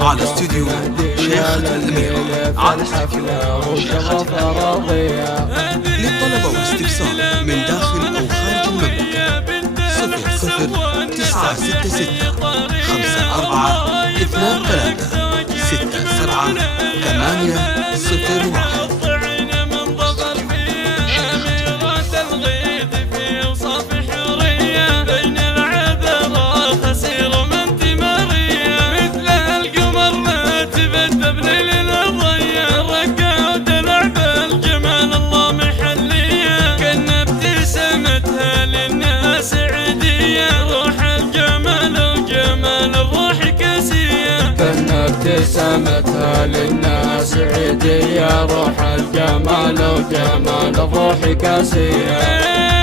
على استوديو شيخة الأميرة، على استوديو شيخة الأميرة. للطلب والاستفسار من داخل أو خارج المملكة 00-966 54 23 67 801. ابتسامتها للناس عيدية، روح الجمال وجمال الروح كاسية.